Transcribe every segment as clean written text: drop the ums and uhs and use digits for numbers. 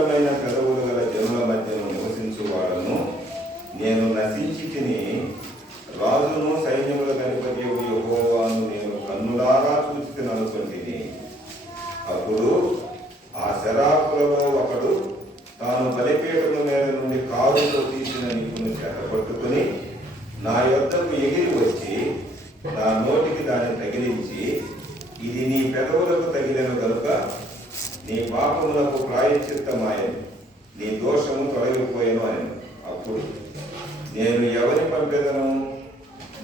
అపవిత్రమైన పెదవులు గల జనుల మధ్యను నివసించువాడను. నేను నశించి తిని రాజును సైన్యముల అధిపతి యెహోవాను నేను కన్నులారా చూచి తిననుకుంటుని. అప్పుడు ఆ శరాపులలో ఒకడు తాను బలిపీఠము మీద నుండి కారుతో తీసిన నిప్పును చేతపట్టుకుని నా యొద్దకు ఎగిరి వచ్చి నా నోటికి దాన్ని తగిలించి, ఇది నీ పెదవులకు తగిలిన కనుక నీ పాపములకు ప్రాయశ్చిత్తమాయను, నీ దోషము తొలగిపోయాను అని. అప్పుడు నేను ఎవరిని పంపేదను,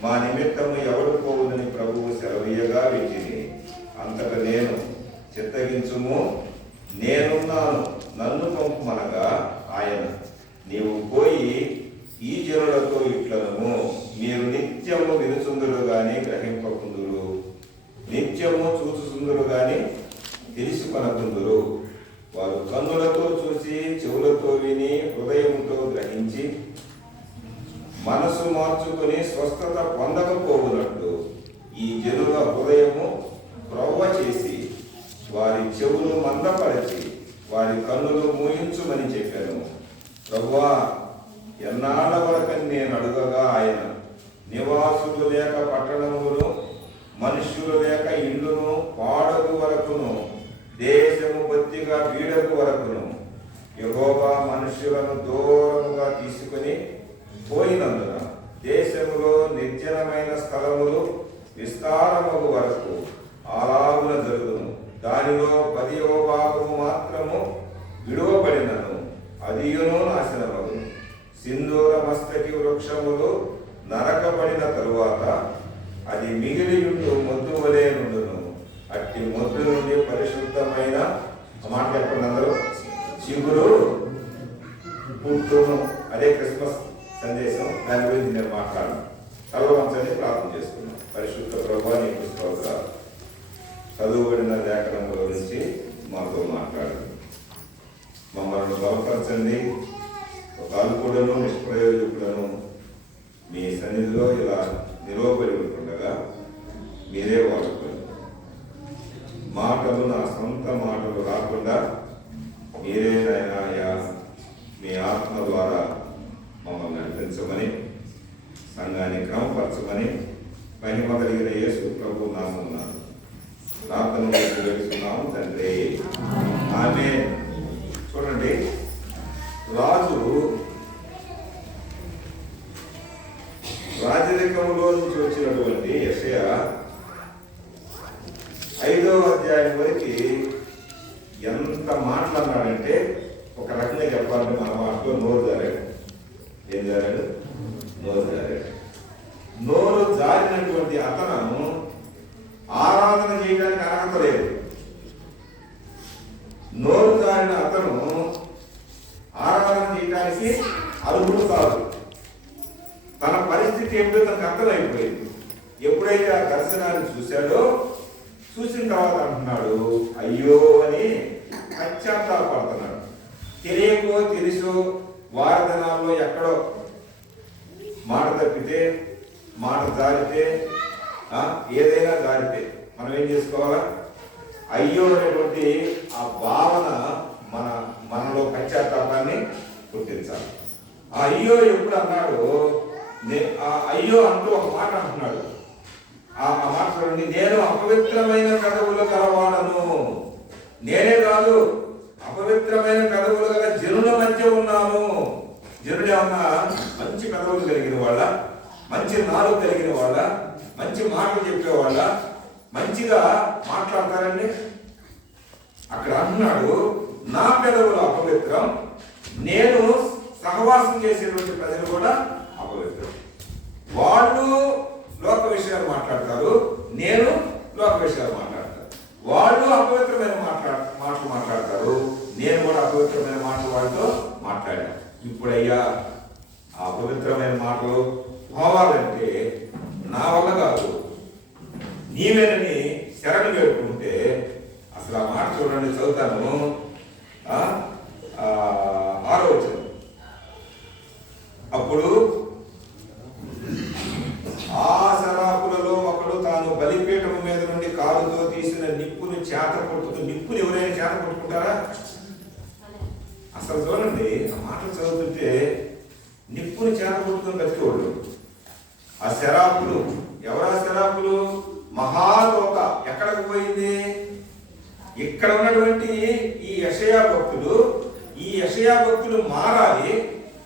మా నిమిత్తము ఎవడు పోవుదని ప్రభువు సెలవీయగా వింటిని. అంతటా నేను, చిత్తగించుము, నేనున్నాను, నన్ను పంపుమనగా ఆయన, నీవు పోయి ఈ జనులతో ఇట్లను, మీరు నిత్యము వినుచుందురు గాని గ్రహింపకుందురు, నిత్యము చూచుచుందురు గాని తెలుసుకొనకుందురు. వారు కన్నులతో చూసి, చెవులతో విని, హృదయముతో గ్రహించి మనసు మార్చుకొని స్వస్థత పొందకపోవునట్లు ఈ జనుల హృదయము క్రొవ్వ చేసి వారి చెవులు మందపరచి వారి కన్నులు మూయించుమని చెప్పాను. ప్రభువా, ఎన్నాళ్ళ వరకని నేను అడుగగా ఆయన, నివాసులు లేక పట్టణములు, మనుష్యులు లేక ఇండ్లును పాడగు వరకును, దేశము బొత్తిగా వీడకు వరకును యెహోవా మనుష్యులను దూరముగా తీసుకుని పోయినందున దేశములో నిర్జనమైన స్థలములు విస్తారమగు వరకు అలాగున జరుగును. దానిలో 10వ భాగము మాత్రము విడువబడినను, అదియును నాశనమగును. సింధూర మస్తకి వృక్షములు నరకబడిన తరువాత అది మిగిలియుండు మొద్దు వలె నుండును. అట్టి మొద్దు నుండి పరిశుద్ధమైన మాట చెప్పండి అందరూ, చిగురు పుట్టును. అదే క్రిస్మస్ సందేశం, దాని గురించి నేను మాట్లాడను. తలవంచని ప్రార్థన చేసుకున్నాను. పరిశుద్ధ ప్రభువా, నీకు స్తోత్రాలు. చదువుబడిన లేఖనముల నుంచి మాతో మాట్లాడండి, మమ్మల్ని బలపరచండి. ఒక అల్పుడను నిష్ప్రయోజకుడను మీ సన్నిధిలో ఇలా నిలవబడి ఉంటుండగా మీరే వాడుకోండి. మాటలు నా సొంత మాటలు రాకుండా మీరే నాయనా మీ ఆత్మ ద్వారా మమ్మల్ని నడిపించమని, సంఘాన్ని క్రమపరచమని మహిమ కలిగిన యేసు ప్రభు నామమున ప్రార్థన చేస్తున్నాము తండ్రి, ఆమేన్. చూడండి, రాజు రాజరికంలో నుంచి వచ్చినటువంటి యెషయా 5వ అధ్యాయం వరకు ఎంత మాట్లాడినాడంటే, ఒక రకంగా చెప్పాలంటే మన మాటలో నోరు జారాడు. ఏం జారాడు? నోరు జారాడు. నోరు జారినటువంటి అతను ఆరాధన చేయడానికి అర్హత లేదు. నోరు జారిన అతను ఆరాధన చేయడానికి అర్హుడు కాదు. తన పరిస్థితి ఏమిటో తనకు అర్థమైపోయింది. ఎప్పుడైతే ఆ దర్శనాన్ని చూశాడో, చూసిన తర్వాత అంటున్నాడు, అయ్యో అని పశ్చాత్తాపడుతున్నాడు. తెలియకో తెలుసో వారదనాల్లో ఎక్కడో మాట తప్పితే, మాట జారితే, ఏదైనా జారితే మనం ఏం చేసుకోవాలా? అయ్యో అనేటువంటి ఆ భావన మనలో పశ్చాత్తాపాన్ని పుట్టించాలి. ఆ అయ్యో ఎప్పుడు అన్నాడు, అయ్యో అంటూ ఒక మాట అంటున్నాడు. ఆ మాట చూడండి, నేను అపవిత్రమైన పెదవులు గలవాడను. నేనే కాదు, అపవిత్రమైన పెదవులు గల జనుల మధ్య ఉన్నాను. జనుడు ఏమన్నా మంచి పెదవులు కలిగిన వాళ్ళ, మంచి నాలుగు కలిగిన వాళ్ళ, మంచి మాటలు చెప్పేవాళ్ళ, మంచిగా మాట్లాడతారండి. అక్కడ అంటున్నాడు, నా పెదవులు అపవిత్రం, నేను సహవాసం చేసేటువంటి ప్రజలు కూడా అపవిత్రం. వాళ్ళు లోక విషయాలు మాట్లాడతారు, నేను లోక విషయాలు మాట్లాడతాను. వాళ్ళు అపవిత్రమైన మాటలు మాట్లాడతారు, నేను కూడా అపవిత్రమైన మాటలు వాళ్ళతో మాట్లాడాను. ఇప్పుడయ్యా ఆ అపవిత్రమైన మాటలు పోవాలంటే నా వల్ల కాదు, నీవేనని శరణు వేడుకుంటే, అసలు ఆ మాట చూడండి, చదువుతాను. 6వ వచనం. అప్పుడు ఆ శరాపులలో ఒకడు తాను బలిపీఠము మీద నుండి కారుతో తీసిన నిప్పును చేత పట్టుకు. నిప్పుని ఎవరైనా చేత పట్టుకుంటారా? అసలు చూడండి, ఆ మాటలు చదువుతుంటే నిప్పుని చేతబట్టుకుని బతికేవాళ్ళు. ఆ శరాపులు ఎవరా శరాపులు? మహాదోత ఎక్కడికి పోయింది? ఇక్కడ ఉన్నటువంటి ఈ యెషయా భక్తులు మారాలి,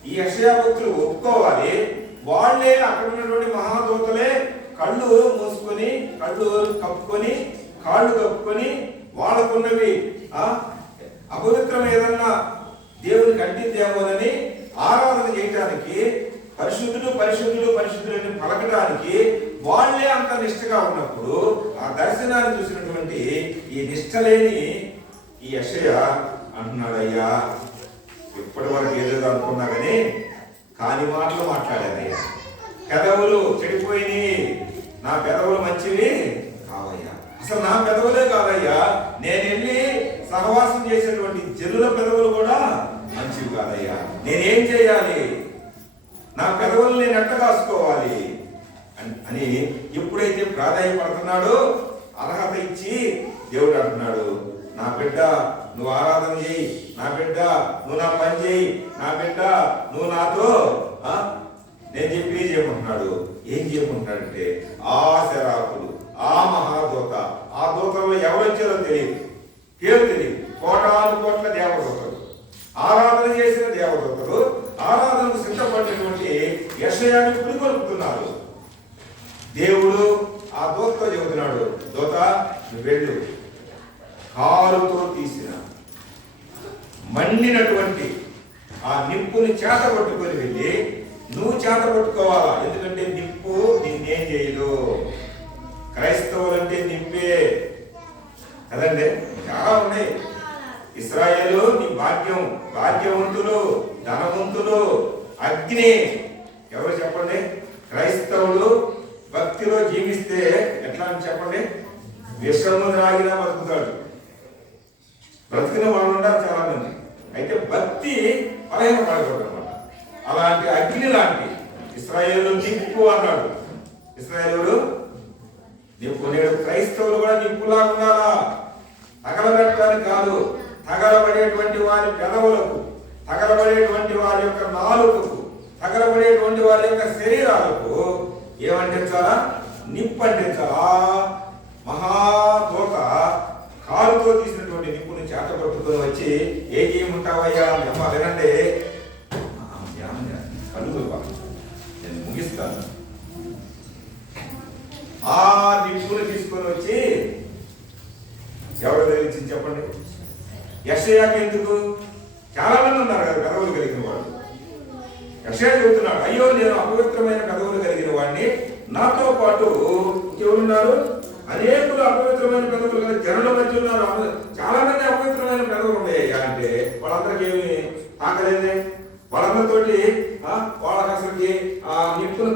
ఈ యెషయా భక్తులు ఒప్పుకోవాలి. వాళ్ళే అక్కడ ఉన్నటువంటి మహాదూతలే కళ్ళు మూసుకొని, కళ్ళు కప్పుకొని, కాళ్ళు కప్పుకొని వాళ్ళకున్నవి అపవిత్రం ఏదన్నా దేవునికి అంటిద్దేమోనని ఆరాధన చేయటానికి, పరిశుద్ధులని పలకటానికి వాళ్ళే అంత నిష్ఠగా ఉన్నప్పుడు ఆ దర్శనాన్ని చూసినటువంటి ఈ నిష్ఠ లేని ఈ యెషయా అంటున్నాడు, అయ్యా ఇప్పటి వరకు ఏదో అనుకున్నా కానీ కాని మాటలు మాట్లాడానయ్యా. పెదవులు చెడిపోయినాయి, నా పెదవులు మంచివి కావయ్యా. అసలు నా పెదవులే కాదయ్యా, నేను వెళ్ళి సహవాసం చేసేటువంటి జనుల పెదవులు కూడా మంచివి కాదయ్యా. నేనేం చేయాలి? నా పెదవులు నేను ఎట్ట కాసుకోవాలి అని ఎప్పుడైతే ప్రాధాన్యపడుతున్నాడో అర్హత ఇచ్చి దేవుడు అంటున్నాడు, నా బిడ్డ నువ్వు ఆరాధన చేయి, నా బిడ్డ నువ్వు నా పని చేయి, నా బిడ్డ నువ్వు నాతో నేను చెప్పి చేయమంటున్నాడు. ఏం చేయమంటున్నాడంటే ఆ శరాపులు, ఆ మహాదూత, ఆ దూతల్లో ఎవరు వచ్చారో తెలియదు, పేరు తెలియదు, కోట్ల దేవదూతలు, ఆరాధన చేసిన దేవదూతలు ఆరాధనకు సిద్ధపడినటువంటి యెషయాని పురికొల్పుతున్నారు. దేవుడు ఆ దూతతో చెబుతున్నాడు, దూత నువ్వు వెళ్ళు, కారుతో తీసిన మండినటువంటి ఆ నిప్పుని చేత పట్టుకొని వెళ్ళి నువ్వు చేత పట్టుకోవాలా. ఎందుకంటే నిప్పు నిన్నేం చేయదు. క్రైస్తవులంటే నిప్పే కదండి. చాలా ఉన్నాయి. ఇశ్రాయేలు నీ భాగ్యవంతులు, ధనవంతులు, అగ్ని. ఎవరు చెప్పండి? క్రైస్తవులు భక్తిలో జీవిస్తే ఎట్లా అని చెప్పండి? విషము త్రాగినా బతుకుతాడు. బ్రతికిన వాళ్ళు ఉంటారు చాలా మంది. అయితే భక్తి బలహీన పడకూడదు అనమాట. అలాంటి అగ్ని లాంటి ఇశ్రాయేలు నిప్పు అన్నాడు. ఇశ్రాయేలు నిప్పు. నేడు క్రైస్తవులు కూడా నిప్పులాగా ఉండాలా. తగలబెట్టడానికి కాదు, తగలబడేటువంటి వారి పెదవులకు, తగలబడేటువంటి వారి యొక్క నాలుకకు, తగలబడేటువంటి వారి యొక్క శరీరాలకు ఏమంటించాలా? నిప్పు అంటించాలా. మహాదూత కాలుతో తీసినటువంటి నిప్పుని చేత పట్టుకొని వచ్చి ఏం చేయమంటావయ్యా అమ్మ వినండి, కళ్ళు నేను ముగిస్తాను. ఆ నిప్పుని తీసుకొని వచ్చి ఎవరు తెలిసి చెప్పండి? యెషయాకి ఎందుకు? చాలా మంది ఉన్నారు కదా పెదవులు కలిగిన వాళ్ళు. యెషయా చెబుతున్నాడు, అయ్యో నేను అపవిత్రమైన పెదవులు కలిగిన వాడిని, నాతో పాటు ఎవరున్నారు? అనేకులు అపవిత్రమైన పెదవులు కలిగి జనుల మధ్య ఉన్నారు. చాలా మంది అపవిత్రమైన పెదవులు ఉన్నాయి అంటే వాళ్ళందరికీ ఏమి తాకలేదే. వాళ్ళందరితోటి వాళ్ళకి అసలుకి ఆ నిప్పును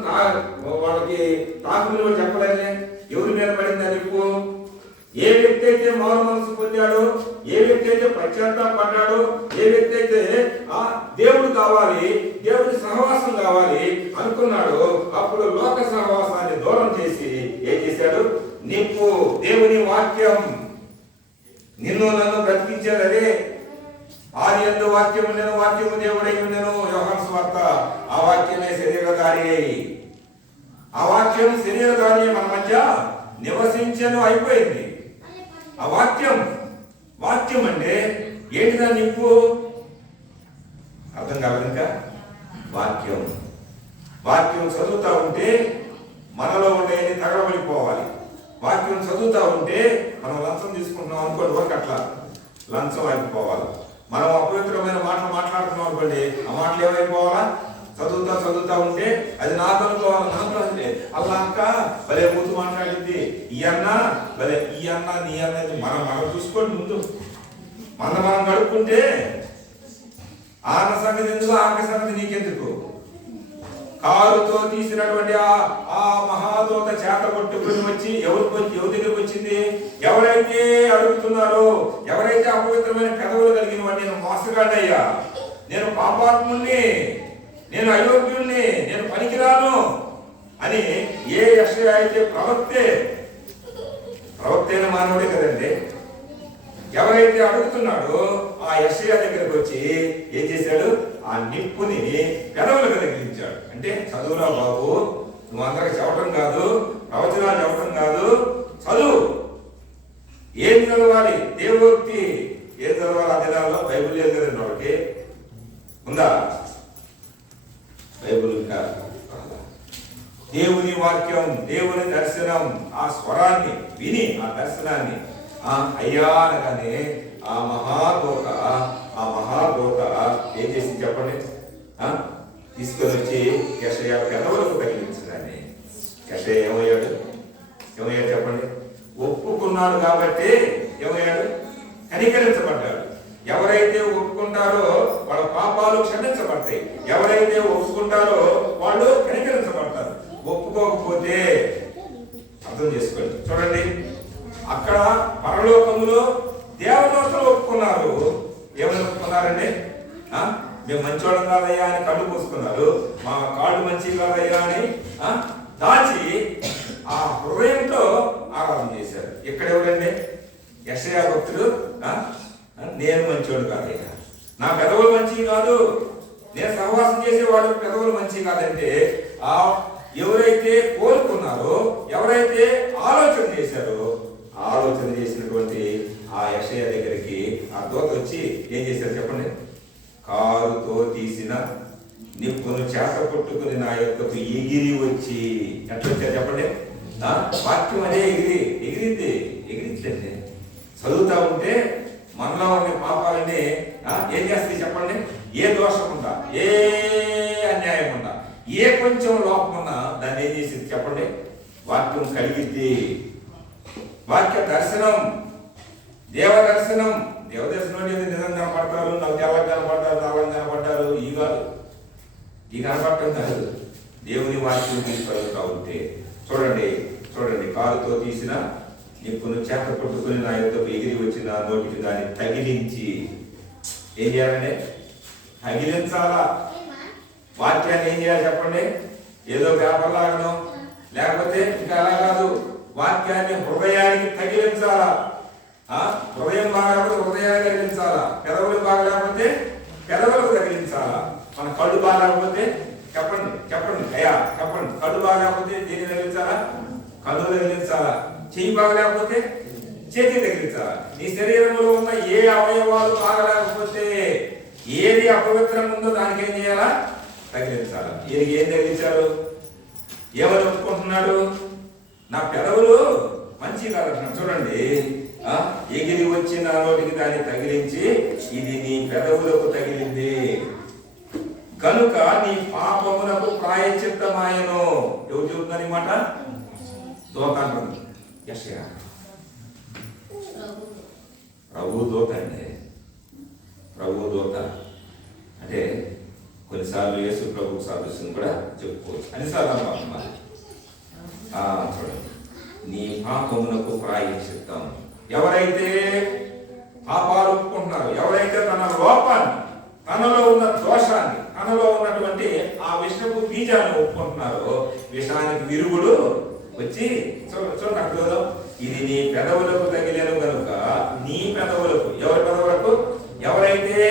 వాళ్ళకి తాకులు చెప్పలేదే. ఎవరి మీద పడింది ఆ నిప్పు? ఏ వ్యక్తి అయితే మారు మనసు పొందాడో, ఏ వ్యక్తి అయితే పశ్చాత్తాపడ్డాడో, ఏ వ్యక్తి అయితే దేవుడు కావాలి, దేవుడి సహవాసం కావాలి అనుకున్నాడు, అప్పుడు లోక సహవాసాన్ని దూరం చేసి ఏం చేశాడు? నిప్పు, దేవుని వాక్యం నిన్ను నన్ను బ్రతికించాడు. అదే ఆది యందు వాక్యము ఉండెను, వాక్యము దేవుడై ఉండెను. యోహాను సువార్త. ఆ వాక్యమే శరీరధారి అయి, ఆ వాక్యం శరీరధారి మన మధ్య నివసించను అయిపోయింది. ఆ వాక్యం అంటే ఏంటిదా? నిప్పు. అర్థం కాదు ఇంకా. వాక్యం చదువుతా ఉంటే మనలో ఉండేది తగలబడిపోవాలి. వాక్యం చదువుతా ఉంటే మనం లంచం తీసుకుంటున్నాం అనుకోండి, వరకు అట్లా లంచం అయిపోవాలి. మనం అపవిత్రమైన మాటలు మాట్లాడుతున్నాం అనుకోండి, ఆ మాటలు ఏమైపోవాలా? చదువుతా ఉంటే అది నాకు అనుకోవాలి. నాకు అంటే అలా అక్క భలే ముందు మాట్లాడింది, ఈ అన్న భలే, ఈ అన్న నీ అన్నది మనం చూసుకోండి. ముందు మనం గడుపుకుంటే ఆన సంగతి ఎందుకు, ఆక సంగతి నీకెందుకు? కారుతో తీసినటువంటి ఆ మహాదూత చేత పట్టుకుని వచ్చి ఎవరి దగ్గరికి వచ్చింది? ఎవరైతే అడుగుతున్నారో, ఎవరైతే అపవిత్రమైన పెదవులు కలిగిన వాడు, నేను మోసగాడయ్యా, నేను పాపాత్ముణ్ణి, నేను అయోగ్యుణ్ణి, నేను పనికిరాను అని ఏ యెషయా అయితే ప్రవక్తైన మానవుడే కదండి. ఎవరైతే అడుగుతున్నాడో ఆ యెషయా దగ్గరికి వచ్చి ఏం చేశాడు? ఆ నిప్పుని పెదవులకు తగిలించాడు. అంటే చదువురా బాబు, నువ్వు అందరికి చెప్పడం కాదు, ప్రవచనాలు చెప్పడం కాదు, చదువు. ఏం చదవాలి? దేవుక్తి ఏం చదవాలి? ఆ దినాల్లో బైబుల్ ఏం చదివిన వాళ్ళకి ఉందా? బైబుల్ ఇంకా దేవుని వాక్యం, దేవుని దర్శనం, ఆ స్వరాన్ని విని ఆ దర్శనాన్ని అయ్యా అనగానే ఆ మహాదూత ఏం చేసింది చెప్పండి? తీసుకొని వచ్చి యెషయా పెదవులకు తగిలించగానే యెషయా ఏమయ్యాడు చెప్పండి? ఒప్పుకున్నాడు కాబట్టి ఏమయ్యాడు? కనికరించబడ్డాడు. ఎవరైతే ఒప్పుకుంటారో వాళ్ళ పాపాలు క్షమించబడతాయి. ఎవరైతే ఒప్పుకుంటారో వాళ్ళు కనికరించబడతారు. ఒప్పుకోకపోతే అర్థం చేసుకోండి. చూడండి, అక్కడ పరలోకములో దేవదూతలు ఒప్పుకున్నారు. ఏమని ఒప్పుకున్నారండి? మేము మంచివాళ్ళం కాదయ్యా అని కళ్ళు పూసుకున్నారు. మా కాళ్ళు మంచి కాదయ్యా అని దాచి ఆ హృదయంతో ఆరాధన చేశారు. ఇక్కడ ఎవరండి? యెషయా భక్తుడు నేను మంచివాడు కాదయ్యా, నా పెదవులు మంచివి కాదు, నేను సహవాసం చేసేవాడు పెదవులు మంచివి కాదంటే ఎవరైతే కోరుకున్నారో, ఎవరైతే ఆలోచన చేశారో, ఆలోచన చేసినటువంటి ఆ యెషయా దగ్గరికి ఆ దూత వచ్చి ఏం చేశారు చెప్పండి? కారుతో తీసిన నిప్పును చేత పట్టుకుని నా యొక్కకు ఎగిరి వచ్చి, ఎట్లా వచ్చారు చెప్పండి? వాక్యం అదే ఎగిరిద్దండి. చదువుతా ఉంటే మనలో ఉన్న పాపాలని ఏం చేస్తుంది చెప్పండి? ఏ దోషం ఉందా, ఏ అన్యాయం ఉందా, ఏ కొంచెం లోపం ఉన్నా దాన్ని ఏం చేసింది చెప్పండి? వాక్యం కలిగిద్ది. వాక్య దర్శనం, దేవదర్శనం అనేది నిజం కనపడతారు, నాకు తెల్లగా కనపడతారు, నల్లంగా కనపడ్డారు, ఈ కాదు, ఈ కనపడటం కాదు. దేవుని వాక్యం తీసుకెళ్తా ఉంటే చూడండి, కారుతో తీసిన నిప్పును చేత పట్టుకుని నా యొక్కకు ఎగిరి వచ్చిన నోటికి దాన్ని తగిలించి ఏం చేయాలండి? తగిలించాలా. వాక్యాన్ని ఏం చేయాలి చెప్పండి? ఏదో పేపర్ లాగను, లేకపోతే ఇంకా అలా కాదు, వాక్యాన్ని హృదయానికి తగిలించాలా. హృదయం బాగాలేకపోతే హృదయాన్ని తగిలించాలా, పెదవులు బాగలేకపోతే పెదవులకు తగిలించాలా, మన కళ్ళు బాగాలేకపోతే చెప్పండి అయ్యా చెప్పండి, కళ్ళు బాగాలేకపోతే దేన్ని తగిలించాలా? కళ్ళు తగిలించాలా. చెయ్యి బాగలేకపోతే చేతి తగిలించాలా. నీ శరీరంలో ఉన్న ఏ అవయవాలు బాగలేకపోతే, ఏది అపవిత్రం ఉందో దానికి ఏం చేయాలా? తగిలించాలా. ఈయనకి ఏం తగిలించారు? ఎవరు ఒప్పుకుంటున్నాడు? నా పెదవులు మంచి కాదంటున్నాడు. చూడండి, ఎగిరి వచ్చి నా నోటికి దాన్ని తగిలించి ఇది నీ పెదవులకు తగిలింది కనుక నీ పాపమునకు ప్రాయశ్చిత్తమాయెను. ఎవరు చెబుతున్నారు ఈ మాట? దూత అంటుంది. యెషయా ప్రభు దూత అండి. ప్రభు దూత అంటే కొన్నిసార్లు యేసు ప్రభు సాదృశ్యం కూడా చెప్పుకోవచ్చు. అన్నిసార్లు చూడండి, నీ పాపమునకు ప్రాయశ్చిత్తం. ఎవరైతే పాపాలు ఒప్పుకుంటున్నారో, ఎవరైతే తన లోపాన్ని, తనలో ఉన్న దోషాన్ని, తనలో ఉన్నటువంటి ఆ విషపు బీజాన్ని ఒప్పుకుంటున్నారో, విషానికి విరుగుడు వచ్చి చూడండి అక్కడ ఇది నీ పెదవులకు తగిలేను కనుక నీ పెదవులకు. ఎవరి పెదవులకు? ఎవరైతే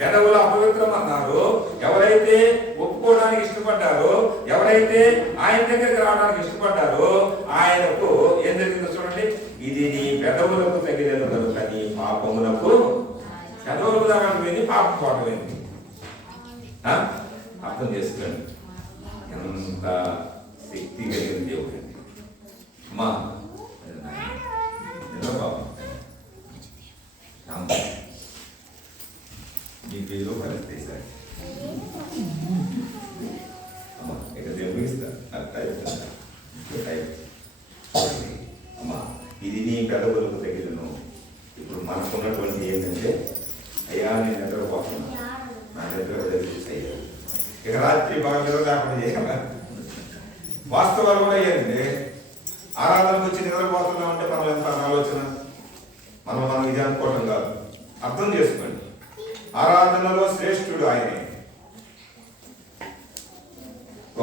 పెదవులు అపవిత్రం అన్నారో, ఎవరైతే ఒప్పుకోవడానికి ఇష్టపడ్డారో, ఎవరైతే ఆయన దగ్గరికి రావడానికి ఇష్టపడ్డారో ఆయనకు ఏం జరిగిందో చూడండి. ఇది నీ పెదవులకు తగిలేను కనుక నీ పాపమునకు. పెదవులకు తగలమైంది, పాపం పోవటమైంది. అర్థం చేసుకోండి, ఎంత శక్తి కలిగిన దేవుడు అండి. అమ్మా బాబా మీ పేరు పరిస్థితి సార్ ఇక్కడ దేవుడిస్తా అమ్మా ఇది నీ పెదవులకు తగిలను. ఇప్పుడు మనకున్నటువంటి ఏంటంటే అయ్యా నేను నిద్రపోతున్నా, నా నిద్ర అయ్యా ఇక రాత్రి బాగా నిద్ర లేకుండా చేయాలి. వాస్తవాలు కూడా ఏంటంటే ఆరాధనకు వచ్చి నిద్రపోతున్నాం అంటే మనం ఎంత ఆలోచన, మనం ఇది అనుకోవటం కాదు. అర్థం చేసుకోండి, ఆరాధనలో శ్రేష్ఠుడు ఆయనే.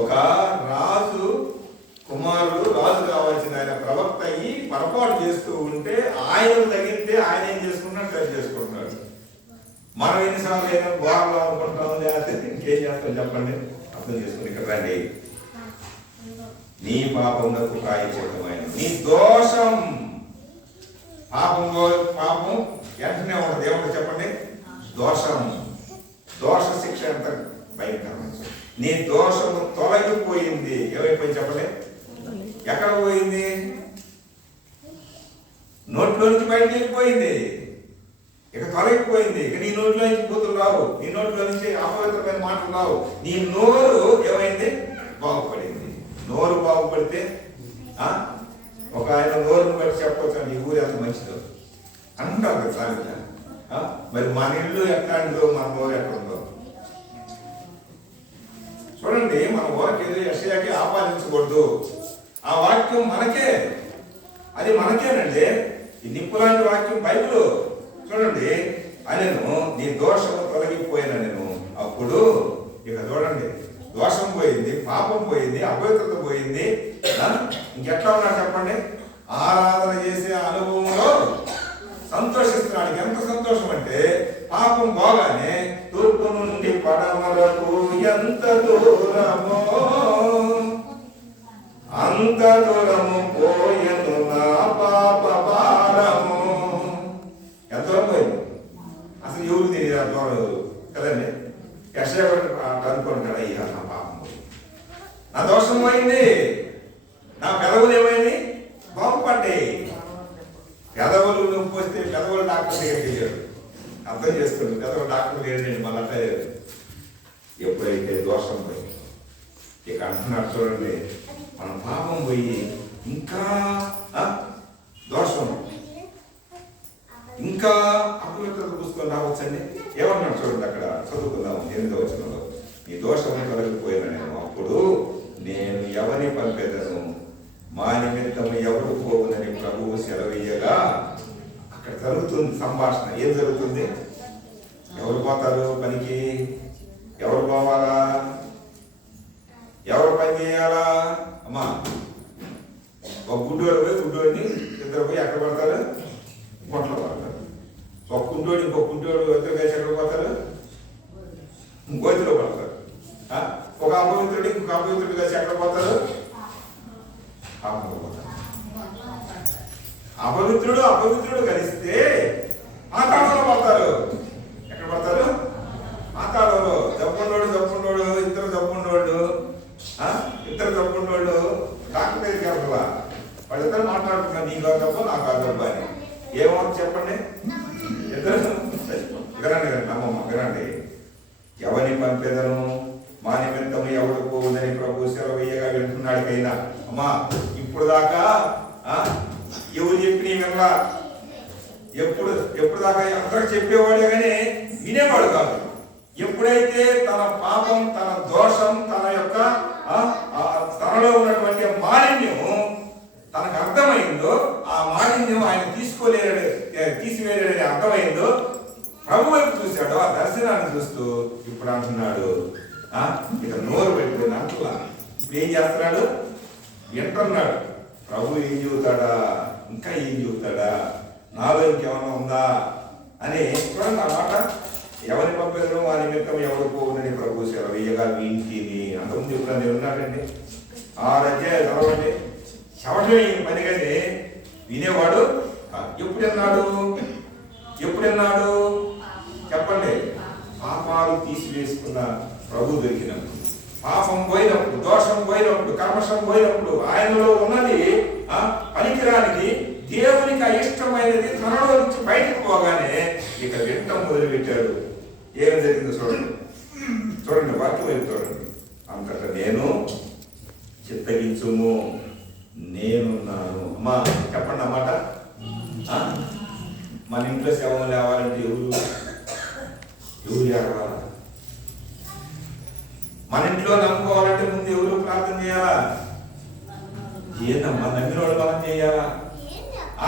ఒక రాజు కుమారుడు రాజు కావాల్సిన ఆయన ప్రవక్త అయ్యి పొరపాటు చేస్తూ ఉంటే ఆయనకు తగిలితే ఆయన ఏం చేసుకుంటున్నాడు, సరి చేసుకుంటున్నాడు. మనం ఎన్నిసార్లు ఏదో గోడలో అనుకుంటాం, లేకపోతే ఇంకేం చేస్తాం చెప్పండి. అర్థం చేసుకుని ఇక్కడ రండి. నీ పాపములకు ప్రాయశ్చిత్తమైన నీ దోషం, పాపం వెంటనే ఉండదు. ఏమంటే చెప్పండి, దోషం. దోష శిక్ష ఎంత భయంకరమైన. నీ దోషము తొలగిపోయింది. ఏమైపోయింది చెప్పండి, ఎక్కడ పోయింది? నోట్లో నుంచి బయటకు వెళ్ళిపోయింది, ఇక తొలగిపోయింది. ఇక నీ నోట్లో నుంచి బూతులు రావు, నీ నోట్లో నుంచి అపవిత్రమైన మాటలు రావు. నీ నోరు ఏమైంది, బాగుపడింది. నోరు బాగుపడితే ఒక ఆయన నోరును బట్టి చెప్పవచ్చు నీ ఊరు ఎంత మంచిదో అంటారు కదా సామెత. మరి మన ఇల్లు ఎట్లాంటిదో, మన నోరు ఎట్లుందో చూడండి. మన ఊరికి యెషయాకి ఆపాదించకూడదు. ఆ వాక్యం మనకే, అది మనకేనండి. ఈ నిప్పు లాంటి వాక్యం బైబిల్. చూడండి, నేను నీ దోషము తొలగిపోయిన నేను అప్పుడు ఇక చూడండి, దోషం పోయింది, పాపం పోయింది, అపవిత్రత పోయింది. ఇంకెట్లా ఉన్నాడు చెప్పండి, ఆరాధన చేసే అనుభవంలో సంతోషిస్తున్నాడు. ఎంత సంతోషం అంటే, పాపం పోగానే తూర్పు నుండి పడమరకు ఎంత దూరమో అంత దూరము పోయను నా పాప భారము. ఎంత దూరం పోయింది అసలు ఎవరు తెలియదు, అంత దూరం కదండి. యెషయా అనుకుంటాడు, అయ్యా నా పాపం పోయింది, నా దోషం పోయింది, నా పెదవులు ఏమైంది, బాగుపడ్డాయి. పెదవులు నొప్పి వస్తే పెదవులు డాక్టర్ దగ్గరికి వెళ్ళాడు. అర్థం చేస్తుంది, పెదవులు డాక్టర్ లేడండి మళ్ళీ అంటే. ఎప్పుడైతే దోషం పోయింది, ఇక అంటున్నాడు చూడండి, మన పాపం పోయి ఇంకా దోషం, ఇంకా అపవిత్రత పుస్తకం రావచ్చండి. ఏమన్నాడు చూడండి, అక్కడ చదువుకుందాం 8వ వచనంలో. నీ దోషము తొలగిపోయిన నేను అప్పుడు నేను ఎవరిని పంపేదను, మా నిమిత్తము ఎవరు పోవునని ప్రభువు సెలవీయగా. అక్కడ జరుగుతుంది సంభాషణ. ఏం జరుగుతుంది? ఎవరు పోతారు పనికి? ఎవరు పోవాలా? ఎవరు పని చేయాలా? అమ్మా, ఒక గుడ్డోడు పోయి గుడ్డోడిని, ఇద్దరు పోయి ఎక్కడ పడతారు? పొట్లో పడతారు. ఒక గుడ్డోడు ఇంకొక గుడ్డోడు ఇద్దరు కలిసి ఎక్కడ పోతారు? గోతిలో పడతారు. ఒక అపవిత్రుడు ఇంకొక అపవిత్రుడు కలిసి ఎక్కడ పోతారు? అపవిత్రుడు కలిస్తే పాతాళంలో పడతారు. ఎక్కడ పడతారు? పాతాళంలో. జబ్బుండోడు ఇద్దరు జబ్బుండోళ్ళు డాక్టర్ దగ్గరికి వెళ్తా, వాళ్ళిద్దరు మాట్లాడుతున్నారు, నీకు జబ్బు నాకు ఆ జబ్బు అని. ఏమవుతుంది చెప్పండి? ఇద్దరు వినండి అమ్మమ్మ వినండి. ఎవరిని పంపేదను, మా నిమిత్తము ఎవరు పోవుదని ప్రభు సెలవీయగా వింటున్నాడికైనా. అమ్మా, ఇప్పుడు దాకా ఎవరు చెప్పి వినలా, ఎప్పుడు దాకా అందరికి చెప్పేవాడే కానీ వినేవాడు కాదు. ఎప్పుడైతే తన పాపం, తన దోషం, తన యొక్క తనలో ఉన్నటువంటి మాలిన్యం తనకు అర్థమైందో, ఆ మాలిన్యం ఆయన తీసివేయలేడని అర్థమైందో, ప్రభు వైపు చూశాడు. ఆ దర్శనాన్ని చూస్తూ ఇప్పుడు అంటున్నాడు, ఇక నోరు పెట్టుకుని అంటున్నా. ఇప్పుడు ఏం చేస్తున్నాడు? వింటున్నాడు. ప్రభు ఏం చెబుతాడా, ఇంకా ఏం చెబుతాడా, నాలో ఇంకేమన్నా ఉందా అని. చూడండి ఆ మాట, ఎవరిని పంపేదను ఆ నిమిత్తం ఎవరు పోవునని ప్రభు సెలవీయగా వింటిని. అంతకుముందు చెప్తాను నేను ఉన్నాడండి. 6 అధ్యాయాలు చదవండి. చెవటమే ఈ పని కానీ వినేవాడు. ఎప్పుడన్నాడు చెప్పండి? పాపాలు తీసివేసుకున్న ప్రభు దొరికినప్పుడు, పాపం పోయినప్పుడు, దోషం పోయినప్పుడు, కర్మషం పోయినప్పుడు, ఆయనలో ఉన్నది పనికిరానిది, దేవునికి అయిష్టమైనది తనలో నుంచి బయటకు పోగానే ఇక వింటం మొదలుపెట్టాడు. ఏం జరిగిందో చూడండి వాక్యం వైపు చూడండి. అంతటా నేను చిత్తగించుము, నేనున్నాను. అమ్మా చెప్పండి అన్నమాట. మన ఇంట్లో శవం లేవాలంటే ఎవరు ఏడవాలా? మన ఇంట్లో నమ్ముకోవాలంటే ముందు ఎవరు ప్రార్థన చేయాలా? ఏందమ్మా, నమ్మిన వాళ్ళు మనం చేయాలా?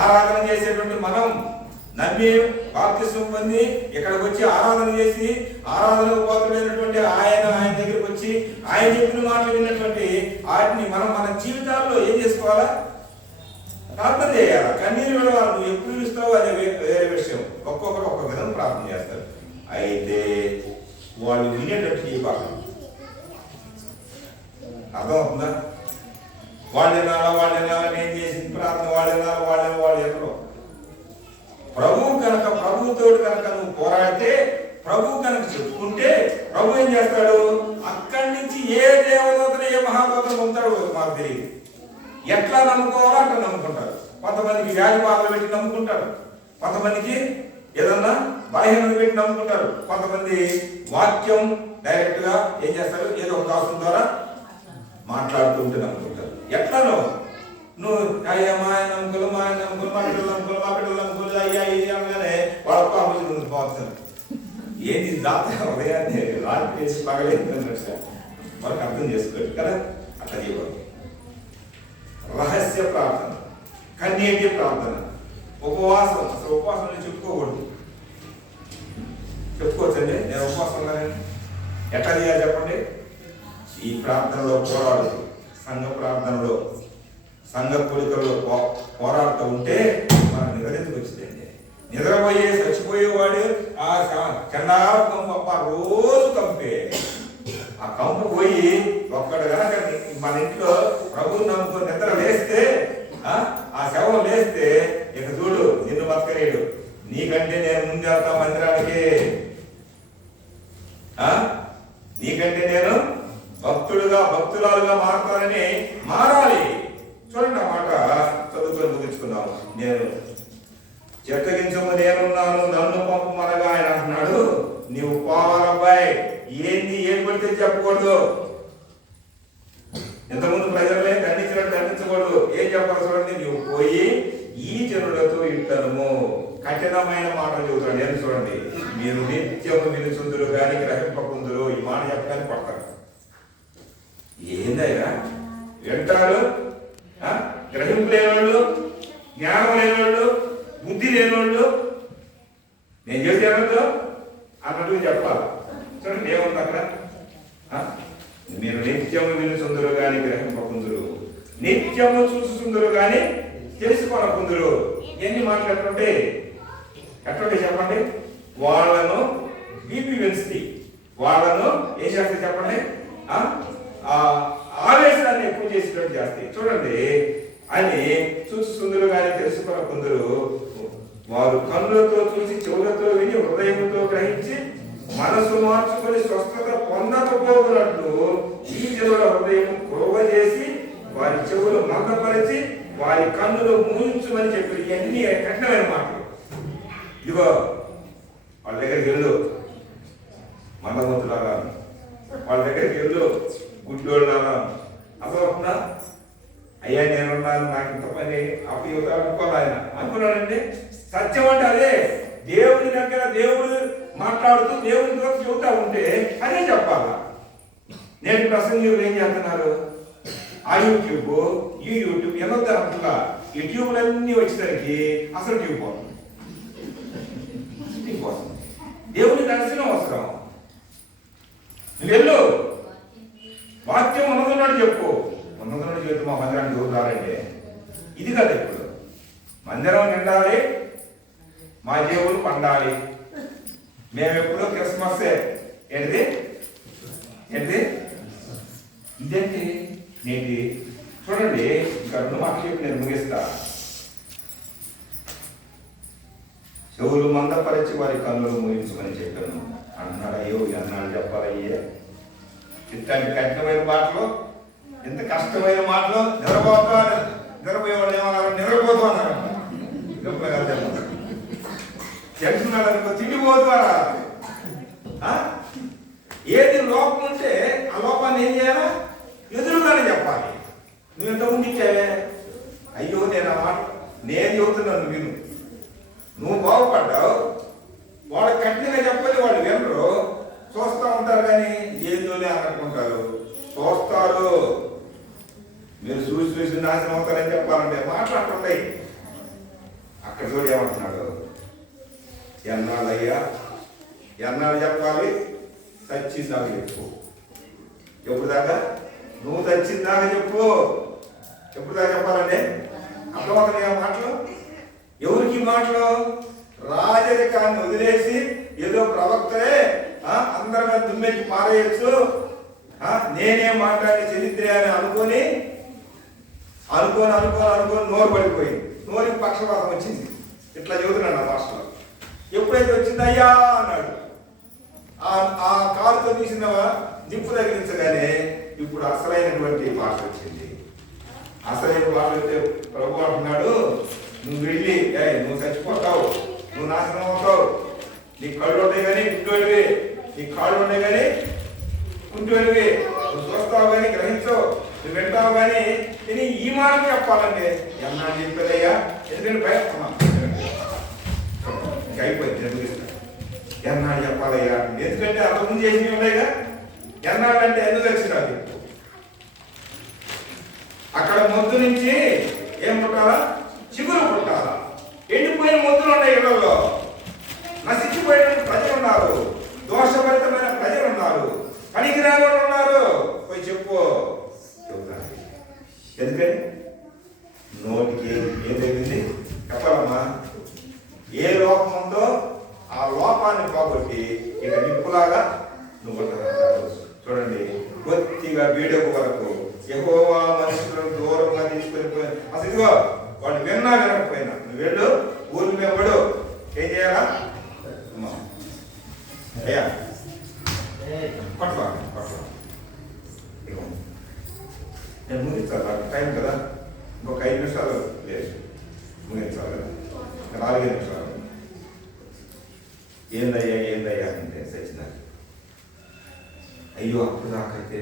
ఆరాధన చేసేటువంటి మనం నమ్మి బాప్తిస్మం పొంది ఇక్కడికి వచ్చి ఆరాధన చేసి, ఆరాధనకు పోతున్నటువంటి ఆయన దగ్గరికి వచ్చి ఆయన చెప్పిన మాటలు విన్నటువంటి ఆ వాటిని మనం మన జీవితాల్లో ఏం చేసుకోవాలా? ప్రార్థన చేయాలా. కన్నీరు విడవాలి. నువ్వు ఎప్పుడు ఇస్తావు అనే వేరే విషయం. ఒక్కొక్కరు ఒక్కొక్క విధంగా ప్రార్థన చేస్తారు. అయితే వాళ్ళు వినేటట్టు చేయబాక. అర్థమవుతుందా? వాళ్ళ నేను చేసిన ప్రార్థన వాళ్ళు ఎక్కడో. ప్రభువు కనుక ప్రభువుతో కనుక నువ్వు పోరాడితే, ప్రభువు కనుక చెప్పుకుంటే ప్రభు ఏం చేస్తాడు? అక్కడి నుంచి ఏ దేవదూతను ఏ మహాదూతను పొందుతాడు మాకు తెలియదు. ఎట్లా నమ్ముకోవాలో అట్లా నమ్ముకుంటారు. కొంతమందికి వ్యాధి బాధలు పెట్టి నమ్ముకుంటారు, కొంతమందికి ఏదన్నా బలహీనత పెట్టి నమ్ముకుంటారు, కొంతమంది వాక్యం డైరెక్ట్ గా ఏం చేస్తారు? ఏదో ఒక దాసం ద్వారా మాట్లాడుతూ ఉంటే నమ్ముకుంటారు. ఎట్లానో నువ్వు అయ్యా మా ఆయన నమ్ముకోలు, మా బిడ్డలు నమ్ముకోలు అయ్యా ఇది అనగానే వాళ్ళకు ఆలోచన పోతారు. ఏంటి జాతర ఉదయాన్నే రాత్రి వేసి పగలేదు మనకు అర్థం చేసుకోవచ్చు కదా. అట్లా చేయకూడదు. రహస్య ప్రార్థన, కన్నీటి ప్రార్థన, ఉపవాసం. అసలు ఉపవాసం చెప్పుకోకూడదు. చెప్పుకోవచ్చండి నేను ఉపవాసం ఉన్నానని. ఎట్లా చేయాలి చెప్పండి? ఈ ప్రార్థనలో పోరాడు. సంఘ ప్రార్థనలో, సంఘ కోరికల్లో పోరాడుతూ ఉంటే మనకు నిద్రెందుకు వచ్చిందండి? నిద్రపోయే చచ్చిపోయేవాడు ఆ చండాల కంప రోజు కంపే. ఆ కంపు పోయి ఒక్కడు కనుక మన ఇంట్లో ప్రభువు నమ్ముకొని నిద్ర లేస్తే, ఆ శవం లేస్తే ఇక చూడు నిన్ను బతకలేడు. నీకంటే నేను ముందు వెళ్తా మందిరానికి, నీకంటే నేను భక్తురాలుగా మారుతానని మారాలి. చూడండి ఆ మాట చదువుకొని ముగించుకున్నాము. నేను చెత్తగించము నేనున్నాను, నన్ను పంపమనగా ఆయన అంటున్నాడు. నీవు పోవాలబ్బాయి. ఏం పడితే చెప్పకూడదు. ఇంతకుముందు ప్రజలే దండించినట్టు దండించకూడదు. ఏం చెప్పాలి చూడండి? నీవు పోయి ఈ జనులతో ఇట్టను. కఠినమైన మాటలు చెబుతాడు. ఏం చూడండి? మీరు నిత్యము వినుచుందురు కానీ గ్రహింపకుందురు. ఈ మాట చెప్పడానికి పడతారు. ఏందయ్యా వింటారు? గ్రహింపు లేనివాళ్ళు, జ్ఞానం లేనివాళ్ళు, బుద్ధి లేనివాళ్ళు నేను చేసేవాళ్ళు అన్నట్టు చెప్పాలి. చూడండి ఏముంది అక్కడ? మీరు నిత్యము వినుచుందురు కానీ గ్రహింపకుందురు, నిత్యము చూసుకుందరు కానీ తెలుసుకోనకుందురు. ఎన్ని మాట్లాడుతుంటే ఎట్లుంటే చెప్పండి? వాళ్ళను బీపీ పెంచుతాయి. వాళ్ళను ఏం చేస్తాయి చెప్పండి? ఆవేశాన్ని ఎక్కువ చేసేటట్టు చేస్తాయి. చూడండి అని చూసుకుందరు కానీ తెలుసుకోనకుందురు. వారు కన్నులతో చూసి, చెవులతో విని, హృదయంతో గ్రహించి మనసు మార్చుకొని స్వస్థత పొందకపోతున్నట్లు ఈ జనుల హృదయం క్రోవ చేసి, వారి చెవులు మందపరిచి, వారి కన్నులు మూయించమని చెప్పి ఇవన్నీ కఠినమైన మాటలు. ఇదిగో వాళ్ళ దగ్గరికి వెళ్ళు మందమతులాగా, వాళ్ళ దగ్గరికి వెళ్ళు గుడ్డోళ్ళలాగా. అసలు అయ్యా నేనున్నాను, నాకు ఇంత పని అప్పుడు అనుకోవాలి. ఆయన అనుకున్నాడండి. సత్యం అంటే అదే. దేవుని దగ్గర దేవుడు మాట్లాడుతూ దేవునితో చెబుతా ఉంటే అదే చెప్పాలా. నేటి ప్రసంగులు ఏం చేస్తున్నారు? ఆ యూట్యూబ్, ఈ యూట్యూబ్ ఎంత అంటున్నా ఈ ట్యూబ్లన్నీ వచ్చేసరికి అసలు ట్యూబ్ పోతుంది. దేవుని దర్శనం అవసరం. నువ్వు వెళ్ళు, వాక్యం ఉన్నదన్నాడు చెప్పు. ఉన్నదన్నాడు చెప్పు. మా మందిరానికి చూడాలంటే ఇది కదా. ఇప్పుడు మందిరం నిండాలి, మా దేవుడు పండాలి. మేము ఎప్పుడు క్రిస్మస్ ఏంటిది ఇదేంటి నేటి చూడండి. ఇంకా 2 మాటలు చెప్పి నేను ముగిస్తా. చెవులు మందపరిచి వారి కన్నులు మూయించమని చెప్పాను అంటున్నాడు. అయ్యో అన్నాడు చెప్పాలయ్యే. ఇట్లాంటి కఠినమైన మాటలు, ఎంత కష్టమైన మాటలు. నిద్రపోయేవాళ్ళు ఏమన్నారు? నిద్రపోతూ అన్నారు. చెప్తున్నాడు అనుకో, తిండిపోతూ అన్నారు. ఏది లోపం ఉంటే ఆ లోపాన్ని ఏం చేయాలా? ఎదురుగానే చెప్పాలి. నువ్వు ఎంత ఉండిచ్చావే? అయ్యో నేను చెబుతున్నాను విను. నువ్వు బాగుపడ్డావు. వాళ్ళకి కఠినంగా చెప్పని వాళ్ళు వినరు, చూస్తూ ఉంటారు. కానీ ఏందోనే అనుకుంటారు, చూస్తారు. మీరు చూసి నాశనం అవుతారని చెప్పాలంటే మాట్లాడుతుంటాయి. అక్కడ చూడు ఏమంటున్నాడు? ఎన్నాళ్ళయ్యా, ఎన్నాళ్ళు చెప్పాలి? సచ్చి సాగు చెప్పు. ఎప్పుడు దాకా? నువ్వు తెచ్చిందాక చెప్పు. ఎప్పుడు దాకా చెప్పాలండి? అర్థమవుతుంది ఆ మాటలు. ఎవరికి మాటలు? రాజరికాన్ని వదిలేసి ఏదో ప్రవక్తే అందరి మీద దుమ్మెత్తి పారేయచ్చు, నేనే మాట్లాడే చరిత్ర అని అనుకొని నోరు పడిపోయింది. నోరికి పక్షపాతం వచ్చింది. ఇట్లా చెబుతున్నాడు ఆ భాషలో. ఎప్పుడైతే వచ్చింది అయ్యా అన్నాడు, ఆ కాలుతో తీసిన నిప్పు తగిలించగానే ఇప్పుడు అసలైనటువంటి భాష వచ్చింది. అసలైన భాష అయితే ప్రభు అంటున్నాడు, నువ్వు వెళ్ళి నువ్వు చచ్చిపోతావు, నువ్వు నాశనం అవుతావు, నీ కళ్ళు ఉన్నాయి కానీ కుంటోడివి, నీ కాళ్ళు ఉన్నాయి కానీ కుంటోడివి, నువ్వు చూస్తావు కానీ గ్రహించవు, నువ్వు వింటావు కానీ నేను ఈ మాట చెప్పాలంటే ఎన్నాడు చెప్పేదయ్యా. ఎందుకంటే భయపడుతున్నాను, అయిపోయింది. ఎన్నాడు చెప్పాలయ్యా, ఎందుకంటే అంతకుముందు చేసినవి ఉన్నాయిగా. ఎన్నాడు అంటే ఎందుకు వచ్చినాడు? అక్కడ మొద్దు నుంచి ఏం పుట్టాలా? చిగురు పుట్టాలా. ఎండిపోయిన మొద్దులు ఉన్నాయి ఇళ్లలో, నశించిపోయిన ప్రజలు ఉన్నారు, దోషభరితమైన ప్రజలు ఉన్నారు, పనికిరాని వాళ్ళు ఉన్నారు. పోయి చెప్పు చెబుతాను. ఎందుకని నోటికి ఏం తగ్గింది చెప్పాలమ్మా. ఏ లోపం ఉందో ఆ లోపాన్ని పోగొట్టి ఇక నిప్పులాగా నువ్వు చూడండి. కొద్దిగా వీడకు వరకు యెహోవా మనుషులను దూరంగా తీసుకొని పోయి అసలు ఇదిగో వాడు విన్నా వినకపోయినా నువ్వు వెళ్ళు, ఊరి మీద పడు. ఏం చేయాలా? అయ్యా పట్ల నేను ముగించాలి, టైం కదా, ఇంకొక 5 నిమిషాలు లేదు, ముగించాలి కదా, 4 నిమిషాలు. ఏందయ్యా అంటే సచ్చినారు. అయ్యో అప్పుడు దాకైతే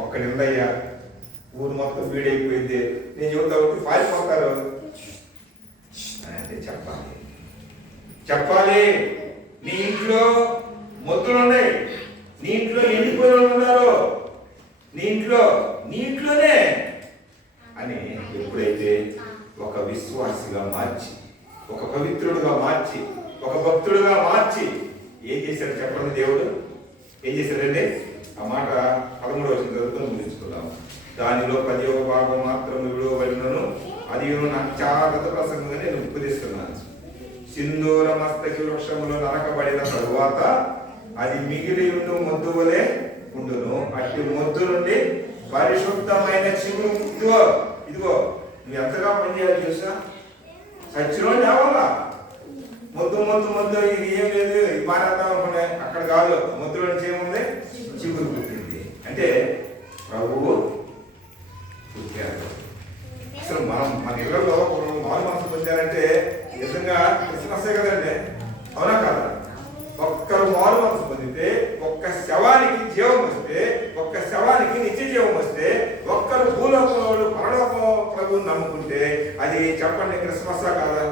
ఒక్కడిల్లయ్యా, ఊరు మొత్తం వీడైపోయింది, నేను చెబుతా ఉంటే పారిపోతారు అంటే చెప్పాలి. నీ ఇంట్లో మొత్తులు ఉన్నాయి, నీ ఇంట్లో ఎండిపోయిన వాళ్ళు ఉన్నారు, నీ ఇంట్లోనే అని ఎప్పుడైతే ఒక విశ్వాసిగా మార్చి, ఒక పవిత్రుడుగా మార్చి, ఒక భక్తుడుగా మార్చి ఏం చేశాడు చెప్పండి? దేవుడు ఏం చేశాడంటే ఆ మాట 13వ వచనం చదువుకొని ముగించుకుందాం. దానిలో 10వ భాగం మాత్రం విడువబడినను అది నాకు చాలా పెద్ద ప్రసంగంగా నేను ఉపదేశిస్తున్నాను. సింధూర మస్తకి వృక్షములో నరకబడిన తరువాత అది మిగిలి ఉండు మొద్దు వలె ఉండును. అట్టి మొద్దు నుండి పరిశుద్ధమైన చిగురు. ఇదిగో నువ్వు ఎంతగా పనిచేయాలి చూసా, సచ్చిలో లేవాలా. మొద్దు ఇది ఏం లేదు, ఇది మారేద్దాం అనుకునే అక్కడ కాదు. మొద్దులో నుంచి ఏముంది? చిగురు పుట్టింది. అంటే ప్రభువు పుట్టారు. అసలు మన ఇళ్లలో మారు మనసు పొందారంటే నిజంగా క్రిస్మసే కదండి, అవునా కాదా? ఒక్కరు మారు మనసు పొందితే, ఒక్క శవానికి జీవం వస్తే, ఒక్క శవానికి నిత్య జీవం వస్తే, ఒక్కరు భూలోకంలో పరలోకం ప్రభువుని నమ్ముకుంటే అది చెప్పండి క్రిస్మసా కాదా?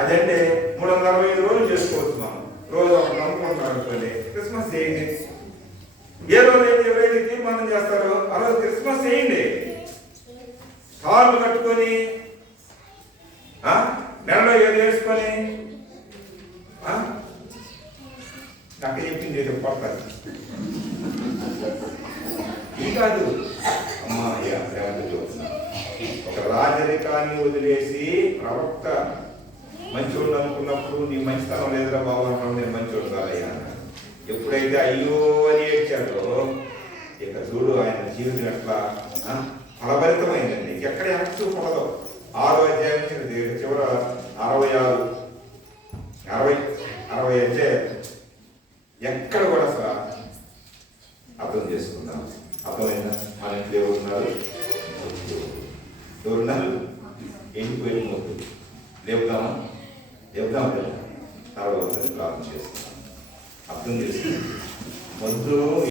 అదంటే 365 రోజులు చేసుకోవచ్చు. మనం రోజు ఒక నమ్ముకుంటాం అనుకోండి, క్రిస్మస్ చేయండి. ఏ రోజు అయితే ఎవరైతే తీర్మానం చేస్తారో ఆ రోజు క్రిస్మస్ చేయండి. తాళ్ళు కట్టుకొని నెలలో ఏదో వేసుకొని నాకు చెప్పింది ఏదో పడతారు. ఇది కాదు అమ్మా, చూస్తున్నా. ఒక రాజరికాన్ని వదిలేసి ప్రవక్త మంచోళ్ళు అనుకున్నప్పుడు నీ మంచితనం లేదురా బాబు అన్నాడు, నేను మంచోడు కాదయ్యా. ఎప్పుడైతే అయ్యో అని ఏడ్చాడో ఇక చూడు ఆయన జీవితం ఎట్లా ఫలభరితమైందండి. ఎక్కడ వెనక్కి చూపడదు. 6వ అధ్యాయం చివర 60 అధ్యాయం ఎక్కడ కూడా అసలు అర్థం చేసుకుందాం. అర్థమైందా? మన ఇంట్లో ఎవరున్నారు? ఎండిపోయిన మొద్దు. లేపుదామా? లేదా? తర్వాత ప్రార్థన చేస్తున్నాం. అర్థం చేసుకుందాం. మొద్దు